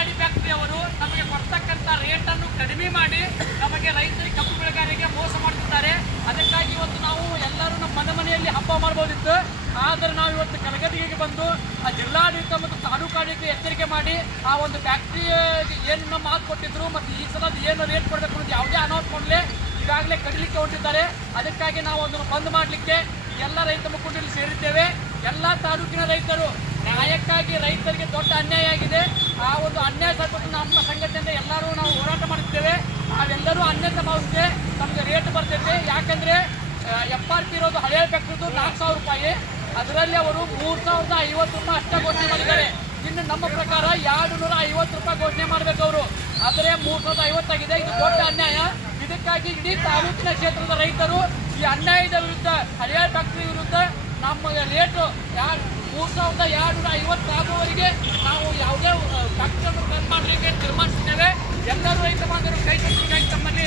ಹಳಿಯಾಡಿ factory ಅವರು ನಮಗೆ ಕೊಡ್ತಕ್ಕಂಥ ರೇಟನ್ನು ಕಡಿಮೆ ಮಾಡಿ ನಮಗೆ ರೈತರಿಗೆ ಕಬ್ಬು ಬೆಳೆಗಾರರಿಗೆ ಮೋಸ ಮಾಡ್ತಿದ್ದಾರೆ. ಅದಕ್ಕಾಗಿ ಇವತ್ತು ನಾವು ಎಲ್ಲರೂ ನಮ್ಮ ಮನೆಯಲ್ಲಿ ಹಬ್ಬ ಮಾಡ್ಬೋದಿತ್ತು. ಆದರೆ ನಾವು ಇವತ್ತು ಕಲಗದಿಗೆ ಬಂದು ಆ ಜಿಲ್ಲಾಡಳಿತ ಮತ್ತು ತಾಲೂಕಾಡಳಿತ ಎಚ್ಚರಿಕೆ ಮಾಡಿ ಆ ಒಂದು ಫ್ಯಾಕ್ಟ್ರಿ ಏನು ನಮ್ಮ ಮಾತು ಕೊಟ್ಟಿದ್ರು ಮತ್ತು ಈ ಸಲ ಏನು ರೇಟ್ ಕೊಡಬೇಕು ಅಂತ ಯಾವುದೇ ಅನೌನ್ಸ್ ಮಾಡಲಿ ಈಗಾಗಲೇ ಕಡಿಲಿಕ್ಕೆ ಹೊರಟಿದ್ದಾರೆ. ಅದಕ್ಕಾಗಿ ನಾವು ಅದನ್ನು ಬಂದ್ ಮಾಡಲಿಕ್ಕೆ ಎಲ್ಲ ರೈತ ಮುಖಂಡರಲ್ಲಿ ಸೇರಿದ್ದೇವೆ. ಎಲ್ಲ ತಾಲೂಕಿನ ರೈತರು ನ್ಯಾಯಕ್ಕಾಗಿ ರೈತರಿಗೆ ದೊಡ್ಡ ಅನ್ಯಾಯ ಆಗಿದೆ. ಆ ಒಂದು ಅನ್ಯಾಯ ಸಲ್ಪಟ್ಟು ನಮ್ಮ ಸಂಘಟನೆಯಿಂದ ಎಲ್ಲರೂ ನಾವು ಹೋರಾಟ ಮಾಡುತ್ತೇವೆ. ನಾವೆಲ್ಲರೂ ಅನ್ಯತೆ ಭಾವಿಸಿದೆ ನಮಗೆ ರೇಟ್ ಬರ್ತೈತೆ. ಯಾಕಂದರೆ FRP ಇರೋದು ಹಳೆಯ ಫ್ಯಾಕ್ಟ್ರಿದು 4,000 ರೂಪಾಯಿ, ಅದರಲ್ಲಿ ಅವರು 3,050 ರೂಪಾಯಿ ಅಷ್ಟೇ ಘೋಷಣೆ ಮಾಡಿದ್ದಾರೆ. ಇನ್ನು ನಮ್ಮ ಪ್ರಕಾರ 250 ರೂಪಾಯಿ ಘೋಷಣೆ ಮಾಡಬೇಕು ಅವರು, ಆದರೆ 3,050 ಆಗಿದೆ. ಇದು ದೊಡ್ಡ ಅನ್ಯಾಯ. ಇದಕ್ಕಾಗಿ ಇಡೀ ತಾಲೂಕಿನ ಕ್ಷೇತ್ರದ ರೈತರು ಈ ಅನ್ಯಾಯದ ವಿರುದ್ಧ, ಹಳೆಯ ಫ್ಯಾಕ್ಟ್ರಿ ವಿರುದ್ಧ ನಮ್ಮ ರೇಟು 3,250 ಆಗುವವರೆಗೆ ನಾವು ಯಾವುದೇ ಫ್ಯಾಕ್ಟ್ರಿಯನ್ನು ಬಂದ್ ಮಾಡಲಿಕ್ಕೆ ತೀರ್ಮಾನಿಸಿದ್ದೇವೆ. ಎಲ್ಲರೂ ರೈತ ಬಾಂಧವರು ಕೈ ತಮ್ಮಲ್ಲಿ